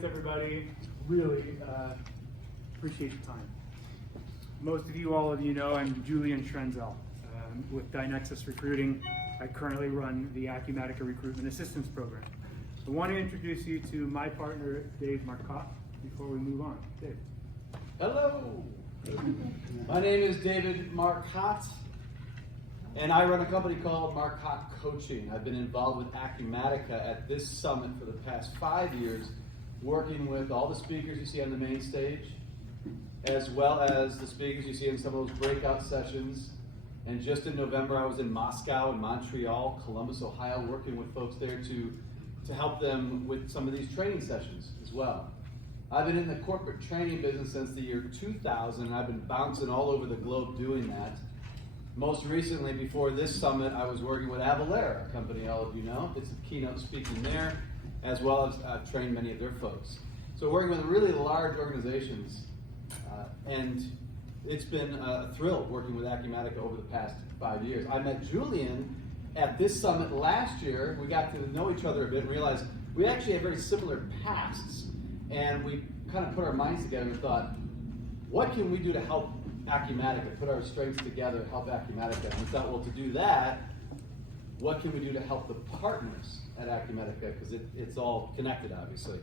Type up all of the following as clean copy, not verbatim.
Thanks, everybody. Really appreciate your time. Most of you, all of you know, I'm Julian Schrenzel with Dynexus Recruiting. I currently run the Acumatica Recruitment Assistance Program. I want to introduce you to my partner, Dave Marcotte, before we move on. Dave. Hello. My name is David Marcotte, and I run a company called Marcotte Coaching. I've been involved with Acumatica at this summit for the past 5 years, working with all the speakers you see on the main stage, as well as the speakers you see in some of those breakout sessions. And just in November, I was in Moscow and Montreal, Columbus, Ohio, working with folks there to help them with some of these training sessions as well. I've been in the corporate training business since the year 2000, and I've been bouncing all over the globe doing that. Most recently, before this summit, I was working with Avalara, a company all of you know. It's a keynote speaking there, as well as I've trained many of their folks. So working with really large organizations, and it's been a thrill working with Acumatica over the past 5 years. I met Julian at this summit last year. We got to know each other a bit and realized we actually have very similar pasts. And we kind of put our minds together and thought, what can we do to help Acumatica, put our strengths together, help Acumatica? And we thought, well, to do that, what can we do to help the partners at Acumatica? Because it's all connected, obviously.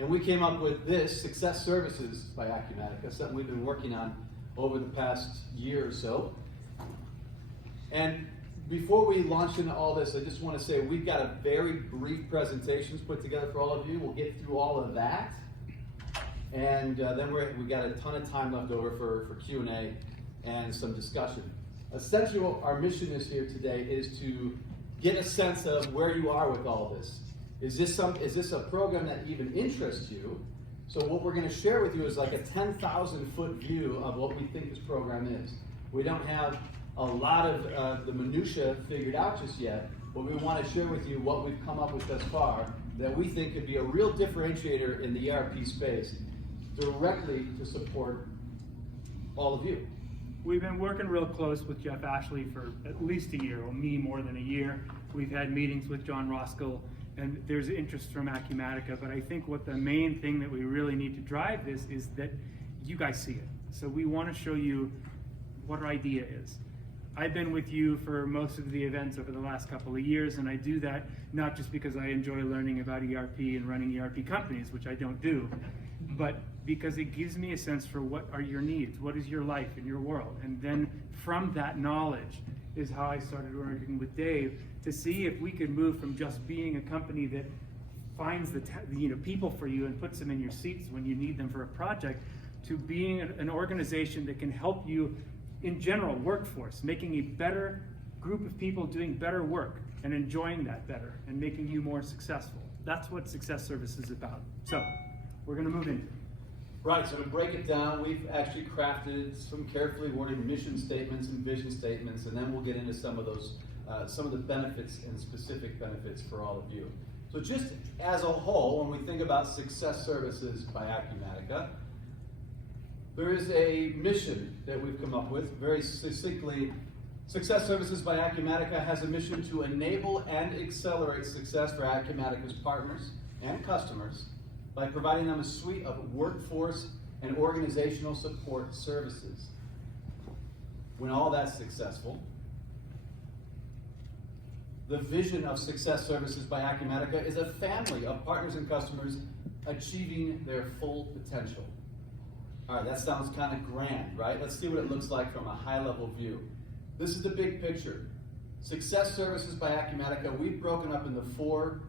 And we came up with this, Success Services by Acumatica, something we've been working on over the past year or so. And before we launch into all this, I just want to say we've got a very brief presentations put together for all of you. We'll get through all of that. And then we've got a ton of time left over for Q&A and some discussion. Essentially what our mission is here today is to get a sense of where you are with all of this. Is this a program that even interests you? So what we're going to share with you is like a 10,000-foot view of what we think this program is. We don't have a lot of the minutia figured out just yet, but we want to share with you what we've come up with thus far that we think could be a real differentiator in the ERP space directly to support all of you. We've been working real close with Jeff Ashley for at least a year, or me more than a year. We've had meetings with John Roskell, and there's interest from Acumatica, but I think what the main thing that we really need to drive this is that you guys see it. So we want to show you what our idea is. I've been with you for most of the events over the last couple of years, and I do that not just because I enjoy learning about ERP and running ERP companies, which I don't do, but because it gives me a sense for what are your needs, what is your life in your world. And then from that knowledge is how I started working with Dave to see if we could move from just being a company that finds the people for you and puts them in your seats when you need them for a project, to being an organization that can help you in general, workforce, making a better group of people doing better work and enjoying that better and making you more successful. That's what Success Services is about. So, we're going to move into it. Right, so to break it down, we've actually crafted some carefully worded mission statements and vision statements, and then we'll get into some of those, some of the benefits and specific benefits for all of you. So just as a whole, when we think about Success Services by Acumatica, there is a mission that we've come up with, very succinctly. Success Services by Acumatica has a mission to enable and accelerate success for Acumatica's partners and customers by providing them a suite of workforce and organizational support services. When all that's successful, the vision of Success Services by Acumatica is a family of partners and customers achieving their full potential. All right, that sounds kind of grand, right? Let's see what it looks like from a high-level view. This is the big picture. Success Services by Acumatica, we've broken up into 4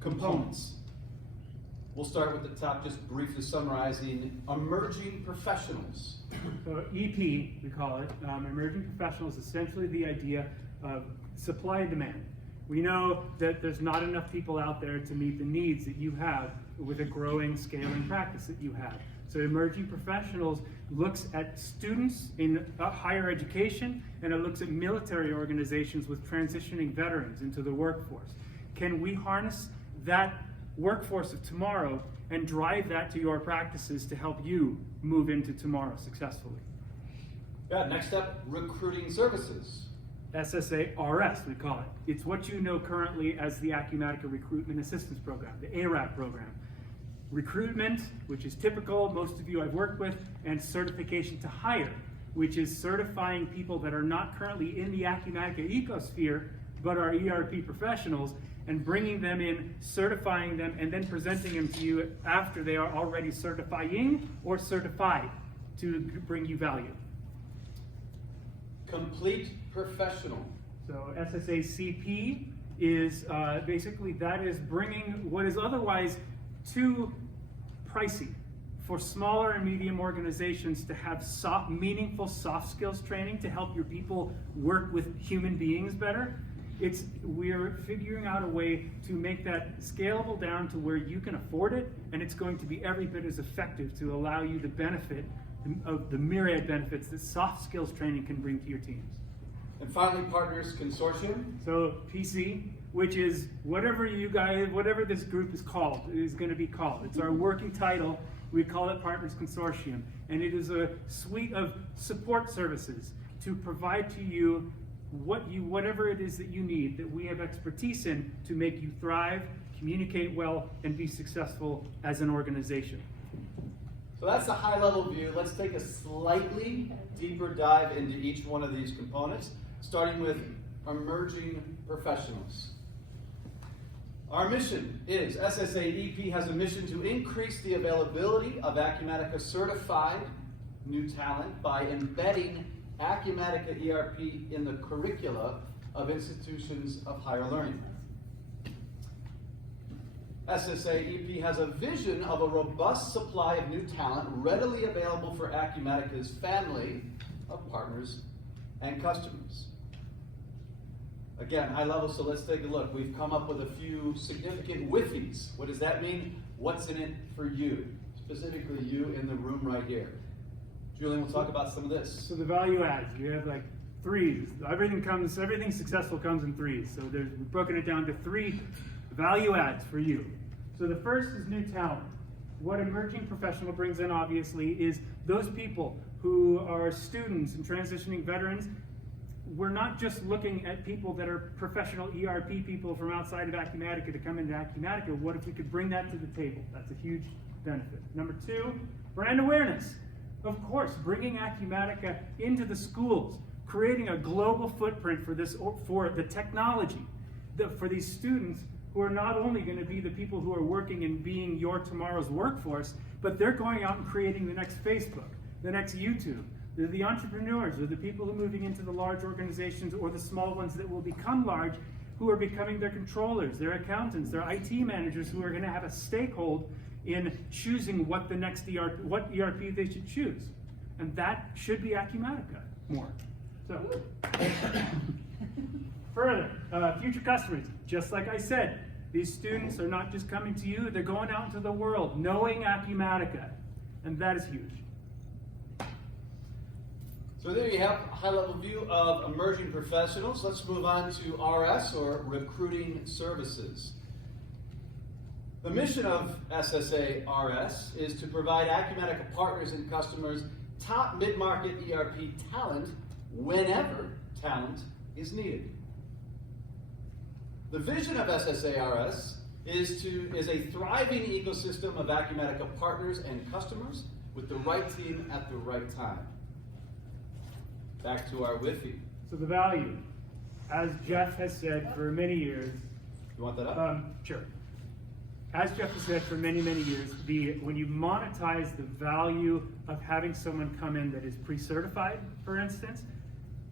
components. We'll start with the top, just briefly summarizing emerging professionals. So EP, we call it, emerging professionals, essentially the idea of supply and demand. We know that there's not enough people out there to meet the needs that you have with a growing, scaling practice that you have. So emerging professionals looks at students in higher education, and it looks at military organizations with transitioning veterans into the workforce. Can we harness that workforce of tomorrow and drive that to your practices to help you move into tomorrow successfully? Yeah, next up, recruiting services. SSA RS, we call it. It's what you know currently as the Acumatica Recruitment Assistance Program, the ARAP program. recruitment, which is typical, most of you I've worked with, and certification to hire, which is certifying people that are not currently in the Acumatica ecosphere, but are ERP professionals, and bringing them in, certifying them, and then presenting them to you after they are already certifying or certified to bring you value. Complete professional. So SSA CP is basically that is bringing what is otherwise too pricey for smaller and medium organizations to have meaningful soft skills training to help your people work with human beings better. We're figuring out a way to make that scalable down to where you can afford it, and it's going to be every bit as effective to allow you the benefit of the myriad benefits that soft skills training can bring to your teams. And finally, Partners Consortium. So PC, which is whatever this group is going to be called. It's our working title. We call it Partners Consortium, and it is a suite of support services to provide to you whatever it is that you need, that we have expertise in to make you thrive, communicate well, and be successful as an organization. So that's the high-level view. Let's take a slightly deeper dive into each one of these components, starting with emerging professionals. Our mission is, SSA EP has a mission to increase the availability of Acumatica certified new talent by embedding Acumatica ERP in the curricula of institutions of higher learning. SSA EP has a vision of a robust supply of new talent readily available for Acumatica's family of partners and customers. Again, high level, so let's take a look. We've come up with a few significant WIFIs. What does that mean? What's in it for you? Specifically you in the room right here. Julian will talk about some of this. So the value adds, you have like threes. Everything successful comes in threes. So we've broken it down to 3 value adds for you. So the first is new talent. What emerging professional brings in, obviously, is those people who are students and transitioning veterans. We're not just looking at people that are professional ERP people from outside of Acumatica to come into Acumatica. What if we could bring that to the table? That's a huge benefit. Number 2, brand awareness. Of course, bringing Acumatica into the schools, creating a global footprint for the technology, for these students who are not only going to be the people who are working and being your tomorrow's workforce, but they're going out and creating the next Facebook, the next YouTube. They're the entrepreneurs, or the people who are moving into the large organizations or the small ones that will become large, who are becoming their controllers, their accountants, their IT managers, who are going to have a stakehold in choosing what the next ERP they should choose. And that should be Acumatica more. So, further, future customers, just like I said, these students are not just coming to you, they're going out into the world knowing Acumatica, and that is huge. So there you have a high-level view of emerging professionals. Let's move on to RS, or recruiting services. The mission of SSA RS is to provide Acumatica partners and customers top mid-market ERP talent whenever talent is needed. The vision of SSA RS is a thriving ecosystem of Acumatica partners and customers with the right team at the right time. Back to our WIFI. So the value, as Jeff has said for many years. You want that up? Sure. As Jeff has said for many, many years, when you monetize the value of having someone come in that is pre-certified, for instance,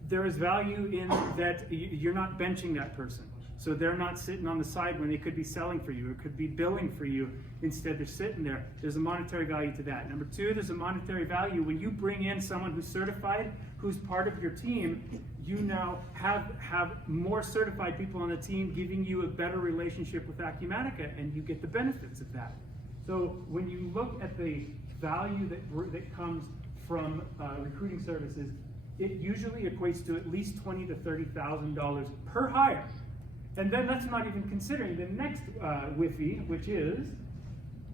there is value in that you're not benching that person. So they're not sitting on the side when they could be selling for you or could be billing for you. Instead, they're sitting there. There's a monetary value to that. Number 2, there's a monetary value when you bring in someone who's certified, who's part of your team. You now have more certified people on the team giving you a better relationship with Acumatica, and you get the benefits of that. So when you look at the value that comes from recruiting services, it usually equates to at least $20,000 to $30,000 per hire. And then that's not even considering the next WIFI, which is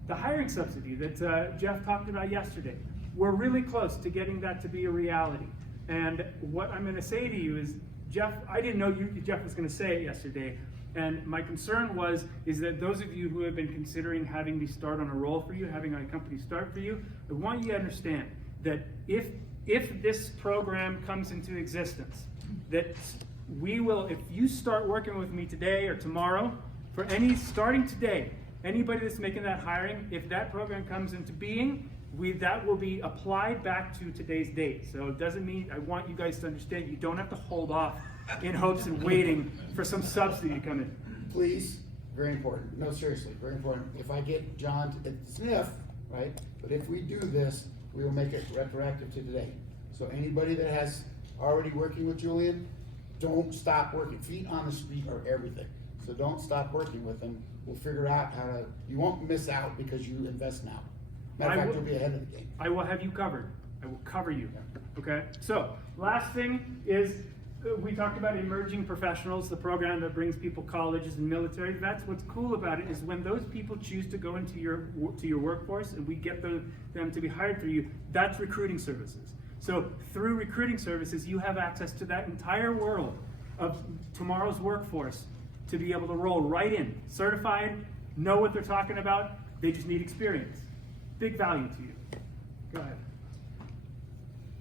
the hiring subsidy that Jeff talked about yesterday. We're really close to getting that to be a reality. And what I'm going to say to you is, Jeff, I didn't know Jeff was going to say it yesterday, And my concern is that those of you who have been considering having me start on a roll for you, having a company start for you, I want you to understand that if this program comes into existence, that we will, if you start working with me today or tomorrow, starting today, anybody that's making that hiring, if that program comes into being, that will be applied back to today's date. So it doesn't mean, I want you guys to understand, you don't have to hold off in hopes and waiting for some subsidy to come in. Please, very important. No, seriously, very important. If I get John to sniff, right? But if we do this, we will make it retroactive to today. So anybody that has already working with Julian, don't stop working. Feet on the street are everything. So don't stop working with them. We'll figure out how to, you won't miss out because you invest now. Matter of fact, you'll be ahead of the game. I will have you covered. I will cover you. Okay? So, last thing is, we talked about emerging professionals, the program that brings people colleges and military. That's what's cool about it, is when those people choose to go into your workforce and we get them to be hired through you, that's recruiting services. So through recruiting services, you have access to that entire world of tomorrow's workforce to be able to roll right in, certified, know what they're talking about, they just need experience. Big value to you. Go ahead.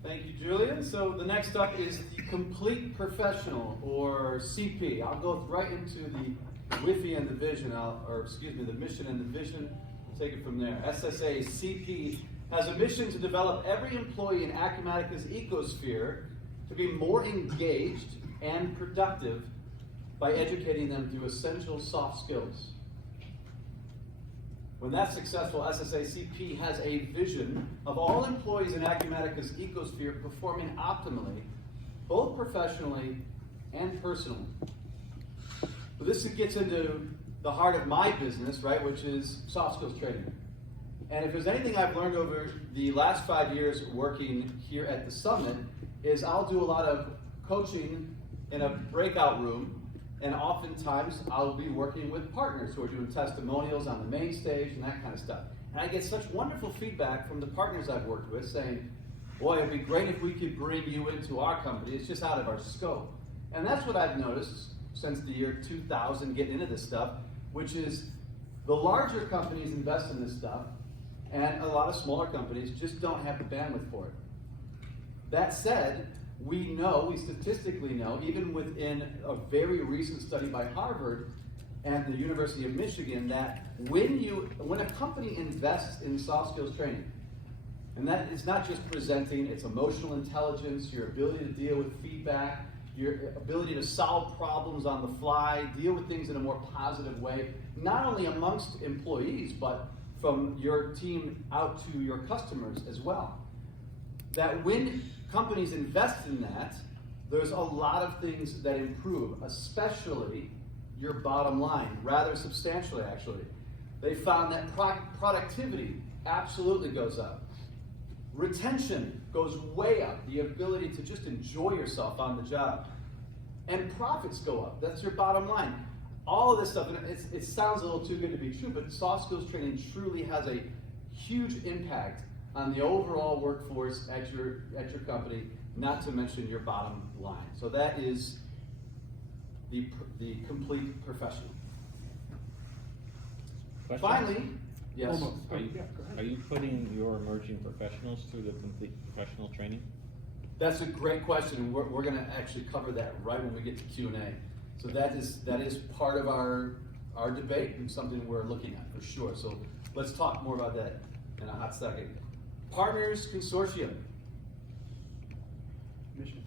Thank you, Julian. So the next up is the Complete Professional, or CP. I'll go right into the WIFI and the vision, the mission and the vision. We'll take it from there. SSA CP has a mission to develop every employee in Acumatica's ecosphere to be more engaged and productive by educating them through essential soft skills. When that's successful, SSA-CP has a vision of all employees in Acumatica's ecosphere performing optimally, both professionally and personally. So this gets into the heart of my business, right, which is soft skills training. And if there's anything I've learned over the last 5 years working here at the Summit, is I'll do a lot of coaching in a breakout room. And oftentimes, I'll be working with partners who are doing testimonials on the main stage and that kind of stuff. And I get such wonderful feedback from the partners I've worked with saying, boy, it'd be great if we could bring you into our company. It's just out of our scope. And that's what I've noticed since the year 2000 getting into this stuff, which is the larger companies invest in this stuff, and a lot of smaller companies just don't have the bandwidth for it. That said, we statistically know, even within a very recent study by Harvard and the University of Michigan, that when a company invests in soft skills training, and that is not just presenting, it's emotional intelligence, your ability to deal with feedback, your ability to solve problems on the fly, deal with things in a more positive way, not only amongst employees, but from your team out to your customers as well. That when companies invest in that, there's a lot of things that improve, especially your bottom line, rather substantially actually. They found that productivity absolutely goes up. Retention goes way up, the ability to just enjoy yourself on the job. And profits go up, that's your bottom line. All of this stuff, and it sounds a little too good to be true, but soft skills training truly has a huge impact on the overall workforce at your company, not to mention your bottom line. So that is the complete professional. Question? Finally, yes. Almost. Are you putting your emerging professionals through the complete professional training? That's a great question. We're going to actually cover that right when we get to Q&A. So that is part of our debate and something we're looking at for sure. So let's talk more about that in a hot second. Partners Consortium. Mission.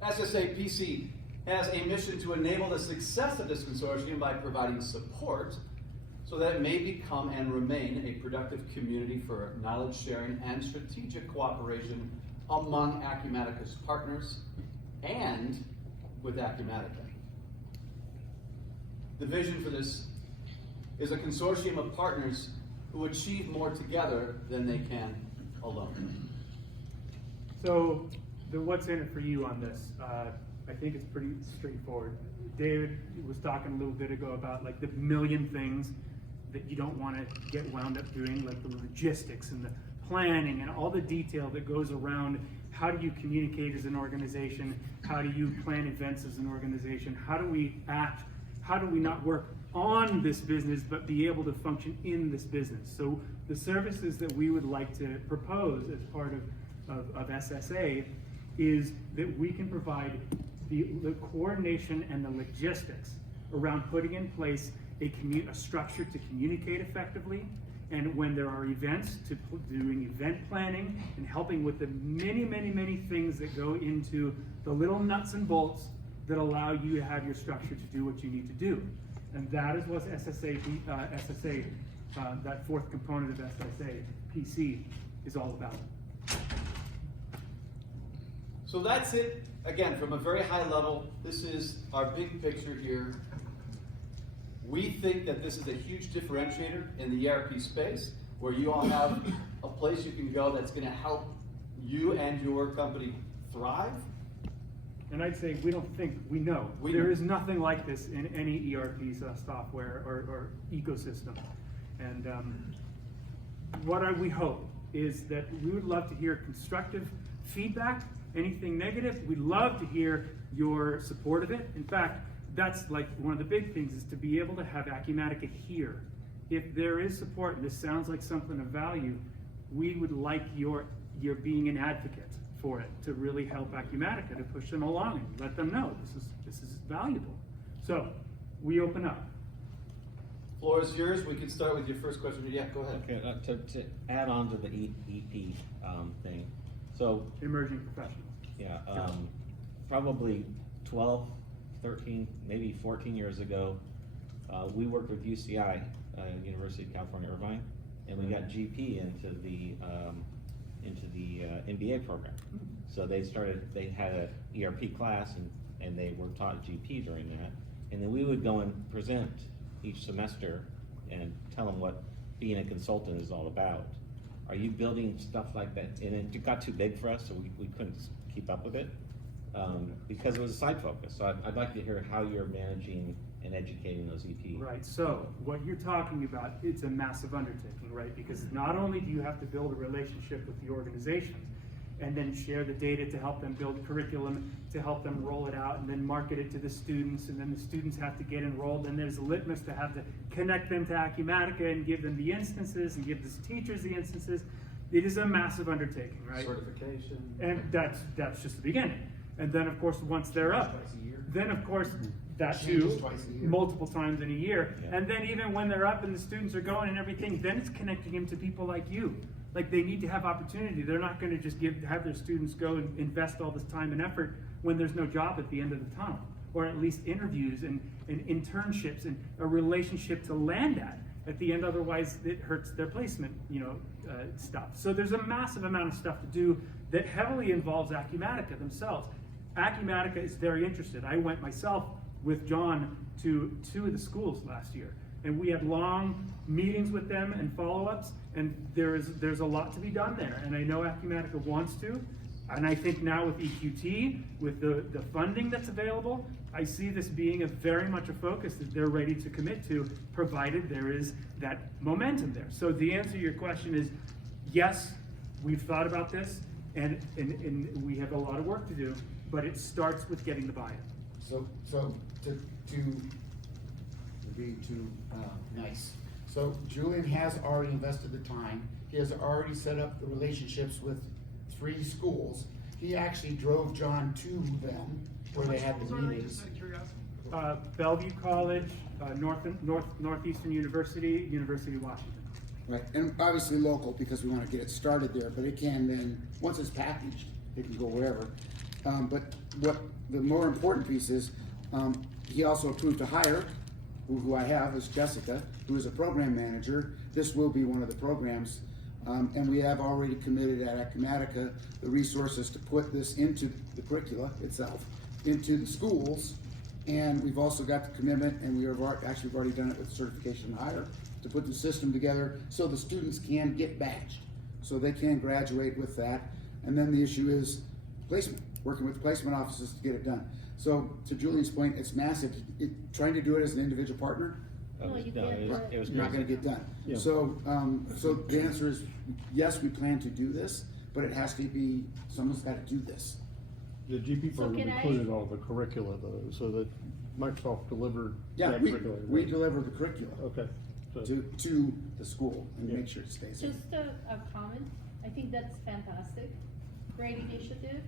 SSA-PC has a mission to enable the success of this consortium by providing support so that it may become and remain a productive community for knowledge sharing and strategic cooperation among Acumatica's partners and with Acumatica. The vision for this is a consortium of partners who achieve more together than they can alone. So, what's in it for you on this? I think it's pretty straightforward. David was talking a little bit ago about like the million things that you don't want to get wound up doing, like the logistics and the planning and all the detail that goes around how do you communicate as an organization? How do you plan events as an organization? How do we act? How do we not work on this business, but be able to function in this business? So the services that we would like to propose as part of SSA is that we can provide the coordination and the logistics around putting in place a structure to communicate effectively, and when there are events, to doing event planning and helping with the many, many, many things that go into the little nuts and bolts that allow you to have your structure to do what you need to do. And that is what SSA, that fourth component of SSA, PC, is all about. So that's it, again, from a very high level. This is our big picture here. We think that this is a huge differentiator in the ERP space, where you all have a place you can go that's going to help you and your company thrive. And I'd say we know. There is nothing like this in any ERP software or ecosystem. And we hope is that we would love to hear constructive feedback. Anything negative, we'd love to hear your support of it. In fact, that's like one of the big things, is to be able to have Acumatica here. If there is support, and this sounds like something of value, we would like your being an advocate for it, to really help Acumatica, to push them along and let them know this is valuable. So we open up. Floor is yours. We can start with your first question. Yeah, go ahead. Okay, to add on to the EP thing, so Emerging professionals. yeah, probably 12, 13, maybe 14 years ago, we worked with UCI, University of California, Irvine, and we got GP into the MBA program. So they had a ERP class, and they were taught GP during that, and then we would go and present each semester and tell them what being a consultant is all about. Are you building stuff like that? And it got too big for us, so we couldn't keep up with it because it was a side focus. So I'd like to hear how you're managing and educating those EPs. Right, so what you're talking about, it's a massive undertaking, right? Because not only do you have to build a relationship with the organizations and then share the data to help them build curriculum, to help them roll it out and then market it to the students, and then the students have to get enrolled, and there's a litmus to have to connect them to Acumatica and give them the instances and give the teachers the instances. It is a massive undertaking, right? Certification. And that's just the beginning. And then of course, once they're up, then of course, that Changes too, twice a year. multiple times in a year. Yeah. And then even when they're up and the students are going and everything, then it's connecting them to people like you. Like, they need to have opportunity. They're not gonna just have their students go and invest all this time and effort when there's no job at the end of the tunnel. Or at least interviews and internships and a relationship to land at the end, otherwise it hurts their placement, stuff. So there's a massive amount of stuff to do that heavily involves Acumatica themselves. Acumatica is very interested. I went myself with John to 2 of the schools last year, and we had long meetings with them and follow-ups, and there's a lot to be done there, and I know Acumatica wants to, and I think now with EQT, with the funding that's available, I see this being very much a focus that they're ready to commit to, provided there is that momentum there. So the answer to your question is, yes, we've thought about this, and we have a lot of work to do, but it starts with getting the buy-in. So to be too nice. So Julian has already invested the time. He has already set up the relationships with 3 schools. He actually drove John to them where they had the meetings. Bellevue College, Northeastern University, University of Washington. Right, and obviously local because we want to get it started there, but it can then, once it's packaged, it can go wherever. But what the more important piece is, he also approved to hire, who I have is Jessica, who is a program manager. This will be one of the programs. And we have already committed at Acumatica the resources to put this into the curricula itself, into the schools. And we've also got the commitment, and we've already done it with certification and hire, to put the system together so the students can get badged, so they can graduate with that. And then the issue is placement, working with placement offices to get it done. So to Julian's point, it's massive. Trying to do it as an individual partner, It was not going to get done. Yeah. So the answer is yes, we plan to do this. but it has to be, someone's gotta do this. The GP So program can I- included all the curricula though, so that Microsoft delivered Yeah, that we curriculum. deliver the curriculum Okay. So- to the school and Yeah. make sure it stays there. Just a comment, I think that's fantastic, great initiative.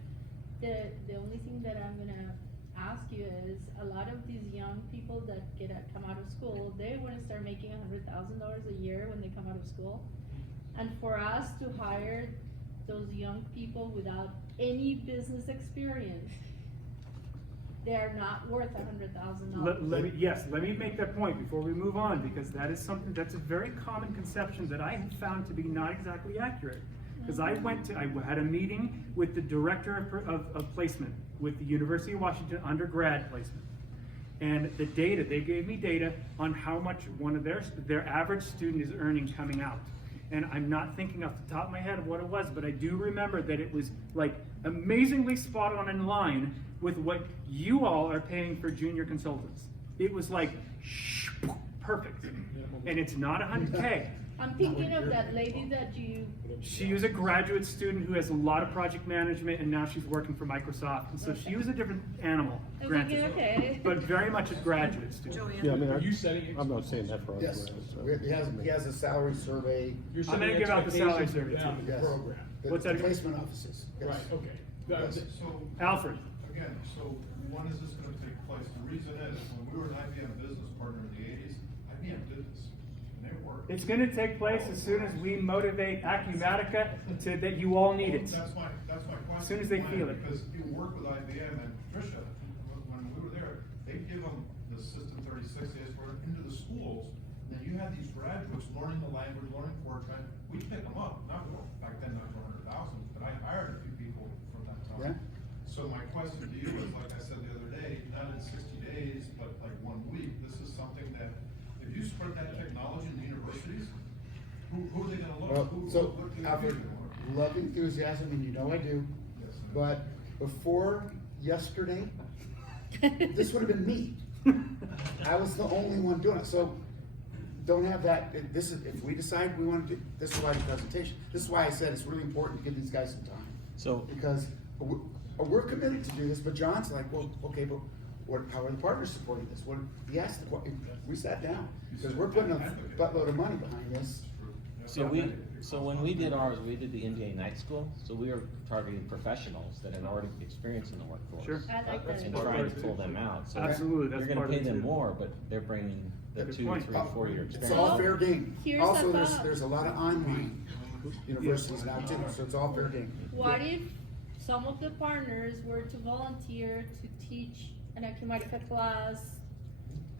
The only thing that I'm gonna ask you is, a lot of these young people that come out of school, they wanna start making $100,000 a year when they come out of school. And for us to hire those young people without any business experience, they're not worth $100,000. Let me make that point before we move on, because that is something, that's a very common conception that I have found to be not exactly accurate. Because I had a meeting with the director of placement with the University of Washington undergrad placement. And the data, they gave me data on how much one of their average student is earning coming out. And I'm not thinking off the top of my head of what it was, but I do remember that it was like amazingly spot on in line with what you all are paying for junior consultants. It was like, perfect. And it's not 100K. I'm thinking of that lady that you, She was a graduate student who has a lot of project management, and now she's working for Microsoft. And so she was a different animal, I'm granted, thinking, okay. but very much a graduate student. Yeah, I mean, Are you setting I'm not saying that for Yes, undergrads, so. he has a salary survey, You're I'm setting gonna give out the salary expectations survey, down in the yes. program. What's the that? placement offices. Yes. Right, okay. Yes. So, Alfred, again, so when is this gonna take place? The reason is, when we were an IBM business partner in the eighties, IBM did this, and they worked. it's gonna take place as soon as we motivate Acumatica that you all need it. That's my question. As soon as they feel it. Because you work with IBM and Tricia, when we were there, they give them the System 36 AS4 into the schools, and you had these graduates learning the language, learning Fortran, we pick them up, not back then, not for 100,000, but I hired a few people from that time. Yeah. So my question to you is, like I said the other day, not in 60 days, but like 1 week, this is something that, if you spread that technology in the universities, who are they gonna look? Well, so, What do they Alfred, do? love enthusiasm, and you know I do, Yes. but before yesterday, this would have been me. I was the only one doing it, so don't have that, this is, if we decide we want to do, this is why the presentation, this is why I said it's really important to give these guys some time. So, Because we're committed to do this, but John's like, well, okay, but how are the partners supporting this? Yes, we sat down, because we're putting a buttload of money behind this. so when we did ours, we did the MBA night school, so we were targeting professionals that had already experienced in the workforce. Sure. I like that. And trying to pull them out, so. Absolutely, that's You're part gonna of pay it them too. more, but they're bringing the Good 2, point. 3, 4 year It's experience. all fair game. Here's a Also, thought. there's a lot of online universities now too, so it's all fair game. What if some of the partners were to volunteer to teach an Acumatica class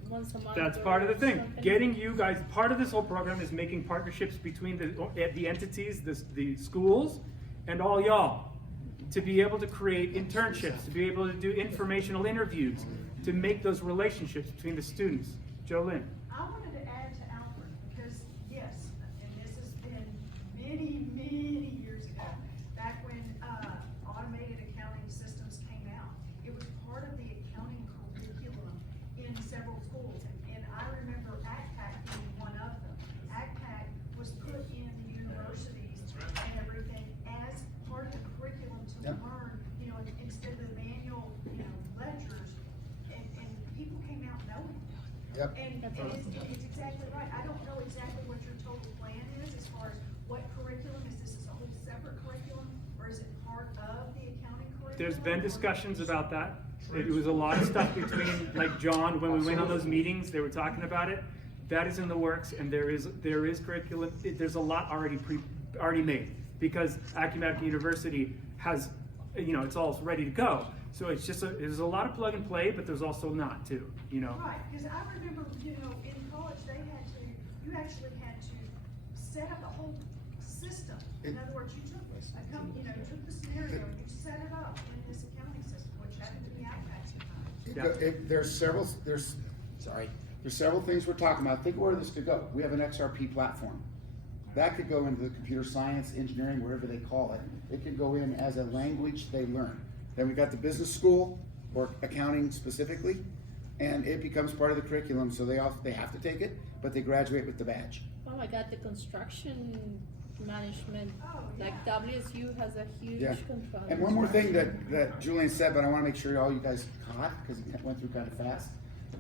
once a month? That's or part of the thing. something? Getting you guys, part of this whole program is making partnerships between the entities, the schools, and all y'all. To be able to create internships, to be able to do informational interviews, to make those relationships between the students. Jolynn. I wanted to add to Alfred, because yes, and this has been many, many years ago, back when automated accounting systems came out. It was part of the accounting curriculum in several schools, and I remember ACPAC being one of them. ACPAC was put in the universities and everything as part of the curriculum to Yep. learn, instead of the manual, ledgers, and people came out knowing. Yep. And it's exactly right. I don't know exactly what your total plan is as far as what curriculum, is this a whole separate curriculum, or is it part of the accounting curriculum? There's been discussions about that. It was a lot of stuff between, like John, when we went on those meetings, they were talking about it. That is in the works, and there is curriculum, there's a lot already made. Because Acumatica University has, it's all ready to go. So it's just, there's a lot of plug and play, but there's also not too, Right, because I remember, in college, you actually had to set up a whole system. In other words, you took took the scenario, you set it up in this accounting system, which happened to be ACPAC sometimes. There's several things we're talking about. Think where this could go. We have an XRP platform. That could go into the computer science, engineering, wherever they call it. It could go in as a language they learn. Then we got the business school, or accounting specifically, and it becomes part of the curriculum, so they have to take it, but they graduate with the badge. Oh my God, the construction management, Oh, like yeah. WSU has a huge Yeah. control. And one more thing that Julian said, but I wanna make sure all you guys caught, because it went through kind of fast.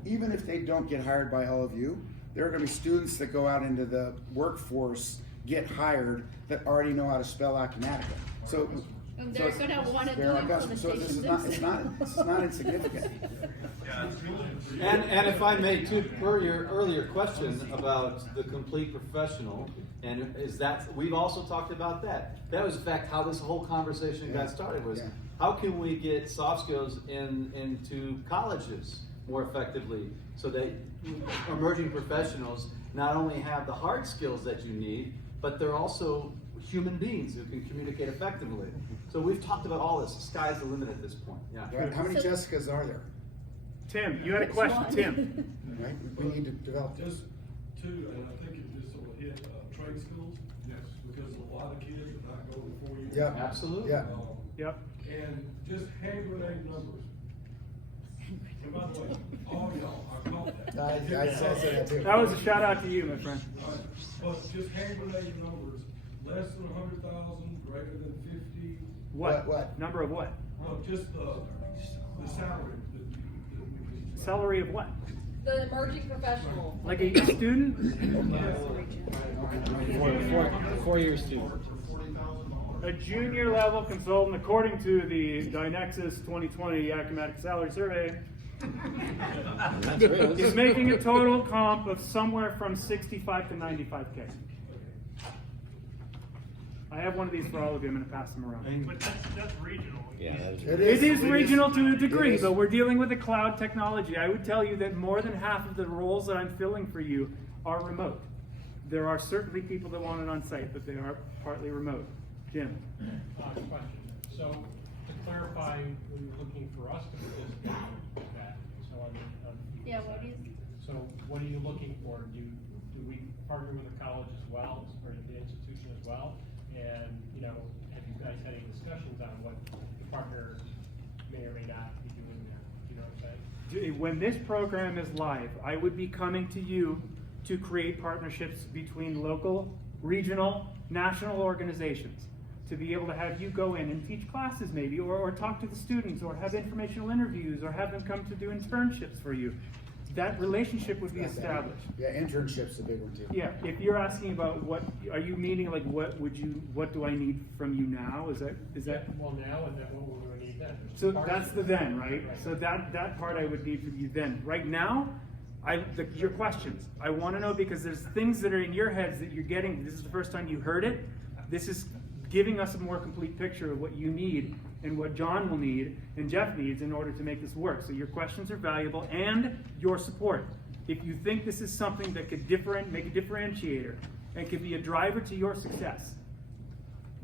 Even if they don't get hired by all of you, there are gonna be students that go out into the workforce, get hired, that already know how to spell Acumatica. So. And so they're it's- gonna wanna do they're our customers. So this implementation is not insignificant. And if I may, too, per your earlier question about the complete professional, and is that, we've also talked about that. That was in fact how this whole conversation got started, was Yeah. how can we get soft skills into colleges more effectively, so that emerging professionals not only have the hard skills that you need, but they're also human beings who can communicate effectively. So we've talked about all this, the sky's the limit at this point, yeah. Right? How many So- Jessicas are there? Tim, you had a question, One. Tim. Right? We need to develop this. Just two, and I think it just will hit, trade schools. Yes. Because a lot of kids are not going to 4 years. Yeah. Absolutely. Yeah. Yep. And just hand grenade numbers. And by the way, all y'all, I caught that. I saw that too. That was a shout out to you, my friend. Right. But just hand grenade numbers, less than 100,000, greater than 50, What? Number of what? just the salary. Salary of what? The emerging professional. Like a student? Four-year student. A junior level consultant, according to the Dynexus 2020 Acumatica Salary Survey, That's real. is making a total comp of somewhere from 65 to 95K. I have one of these for all of you. I'm going to pass them around. But that's regional. Yeah, that is. It It is It regional to a It degree, is. but we're dealing with a cloud technology. I would tell you that more than half of the roles that I'm filling for you are remote. There are certainly people that want it on site, but they are partly remote. Jim? Question. So to clarify, when you're looking for us to participate in that, so Yeah, what is, so what are you looking for? Do we partner with a college as well, or the institution as well? And, have you guys had any discussions on what the partner may or may not be doing there? You know what I'm saying? When this program is live, I would be coming to you to create partnerships between local, regional, national organizations, to be able to have you go in and teach classes maybe, or talk to the students, or have informational interviews, or have them come to do internships for you. That relationship would be established. Yeah, internship's a big one too. Yeah, if you're asking about what, are you meaning like what do I need from you now? Is that? Well, now, and then what we're gonna need then. So that's the then, right? So that part I would need from you then. Right now, your questions, I want to know, because there's things that are in your heads that you're getting. This is the first time you heard it. This is giving us a more complete picture of what you need and what John will need and Jeff needs in order to make this work. So your questions are valuable, and your support. If you think this is something that could make a differentiator and could be a driver to your success,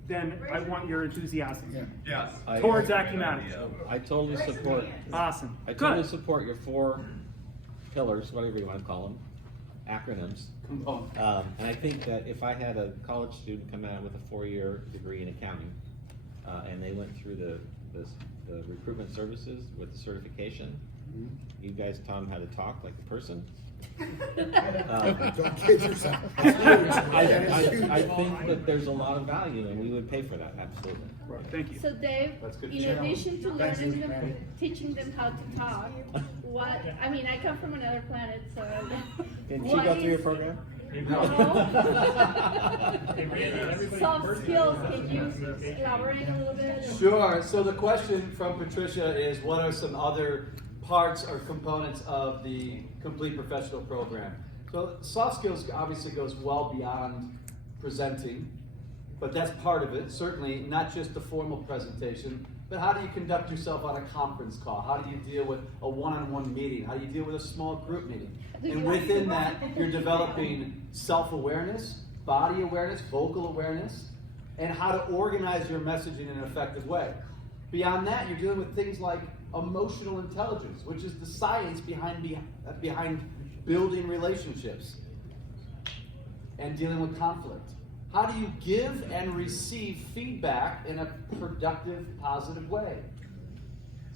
then I want your enthusiasm Yeah. I- towards Acumatica. I totally support. Awesome. I totally Good. support your 4 pillars, whatever you want to call them, acronyms. And I think that if I had a college student come out with a 4-year degree in accounting, and they went through the recruitment services with the certification, you guys taught them how to talk like a person. Don't kid yourself. I think that there's a lot of value, and we would pay for that, absolutely. Thank you. so Dave, That's good in challenge. addition to Thanks, learning Randy. them, teaching them how to talk, I come from another planet, so. Didn't she what go through your is- program? No. Hey, Randy, everybody Soft first- skills, can you elaborate a little bit? Sure. So the question from Patricia is, what are some other parts or components of the complete professional program? So soft skills obviously goes well beyond presenting, but that's part of it. Certainly not just the formal presentation, but how do you conduct yourself on a conference call? How do you deal with a one-on-one meeting? How do you deal with a small group meeting? And within that, you're developing self-awareness, body awareness, vocal awareness, and how to organize your message in an effective way. Beyond that, you're dealing with things like emotional intelligence, which is the science behind building relationships and dealing with conflict. How do you give and receive feedback in a productive, positive way?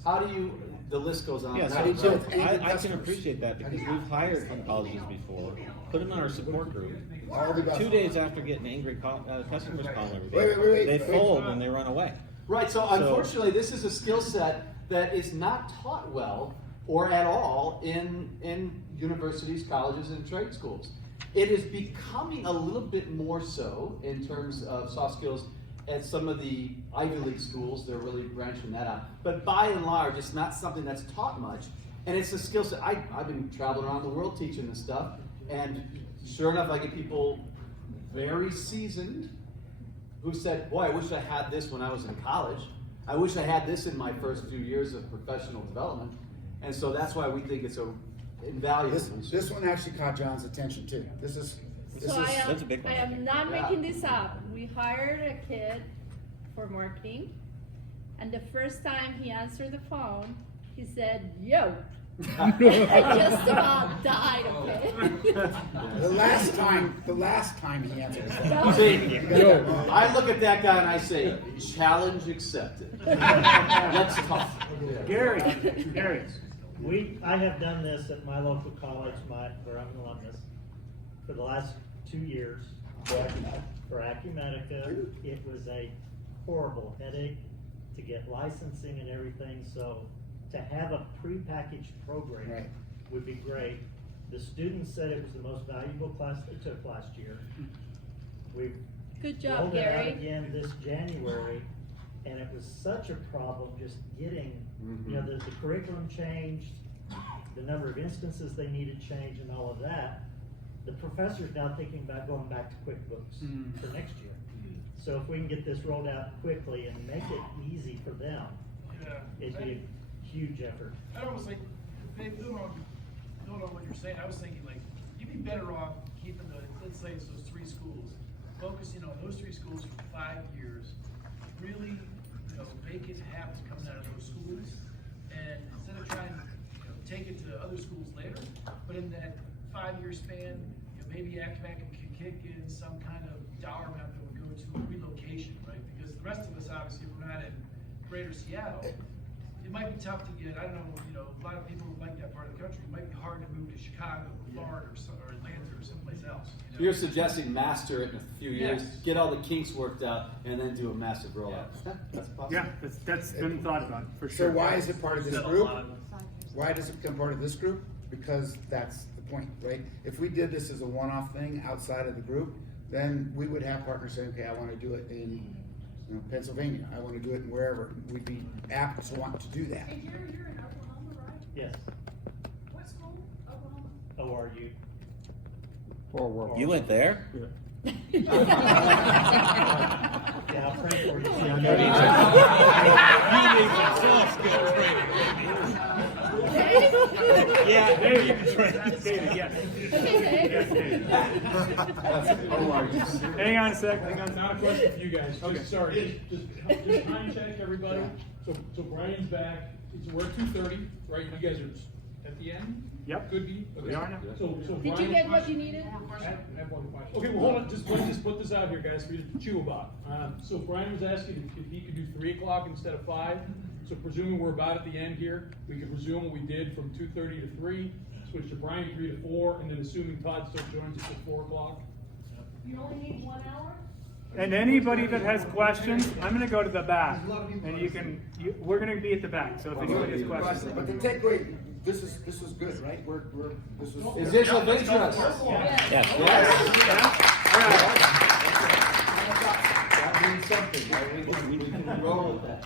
How do you, the list goes on. Yeah, How do you so deal with angry I can customers? appreciate that, because we've hired from colleges before, put them in our support group, all the above. 2 days after getting angry customers calling every Wait, day, wait, wait, they wait. fold and they run away. Right, so unfortunately, this is a skill set that is not taught well or at all in universities, colleges, and trade schools. It is becoming a little bit more so in terms of soft skills at some of the Ivy League schools. They're really branching that out. But by and large, it's not something that's taught much. And it's a skill set. I've been traveling around the world teaching this stuff, and sure enough, I get people very seasoned who said, boy, I wish I had this when I was in college. I wish I had this in my first few years of professional development. And so that's why we think it's invaluable. This one actually caught John's attention too. This is So That's a big I one. am not Yeah. making this up. We hired a kid for marketing, and the first time he answered the phone, he said, "Yo." I just about died, okay? the last time he answered. No. See, I look at that guy and I say, challenge accepted. Let's talk. Gary, I have done this at my local college, where I'm an alumnus, for the last 2 years. For Acumatica, it was a horrible headache to get licensing and everything, so to have a prepackaged program Right. would be great. The students said it was the most valuable class they took last year. We've Good job, rolled it out Gary. again this January, and it was such a problem just getting, you know, the curriculum changed, the number of instances they needed changed and all of that. The professor's now thinking about going back to QuickBooks for next year. So if we can get this rolled out quickly and make it easy for them, it'd be a huge effort. I almost like, Dave, building on what you're saying, I was thinking like, you'd be better off keeping let's say it's those 3 schools, focusing on those 3 schools for 5 years, really, make it happen coming out of those schools, and instead of trying to, take it to other schools later, but in that 5-year span, maybe Acumatica can kick in some kind of dollar amount that would go to a relocation, right? Because the rest of us, obviously, we're not in Greater Seattle. It might be tough to get, I don't know, a lot of people who like that part of the country. It might be hard to move to Chicago, or Florida, or Atlanta, or someplace else. You're suggesting master it in a few years, Yes. get all the kinks worked out, and then do a massive rollout. That's possible. yeah, that's been thought about, for So sure. why is it part of this group? Why does it become part of this group? Because that's the point, right? If we did this as a one-off thing outside of the group, then we would have partners saying, okay, I want to do it in Pennsylvania. I want to do it in wherever. We'd be apt to want to do that. And you're in Oklahoma, right? Yes, What school? Oklahoma? ORU. Or work. You went there? Yeah, I'll pray for you. Yeah, David, you can train. David, yes. Yes, David. Hang on a sec, hang on. Now a question for you guys, Okay. sorry, just time check everybody. So Brian's back, we're at 2:30, right, you guys are at the end? Yep. Could be? We Okay. are now. So Did you Brian- get what you needed? I have one question. Okay, well, hold on, let's just put this out here, guys, for you to chew about. So Brian was asking if he could do 3 o'clock instead of 5. So presuming we're about at the end here, we could resume what we did from 2:30 to 3, switch to Brian 3 to 4, and then assuming Todd still joins us at 4 o'clock. You only need 1 hour? And anybody that has questions, I'm gonna go to the back, and we're gonna be at the back, so if anybody has questions. But the takeaway, this was good, right? This was. Is this of interest? Yes. Yes. That means something, right? We can roll with that.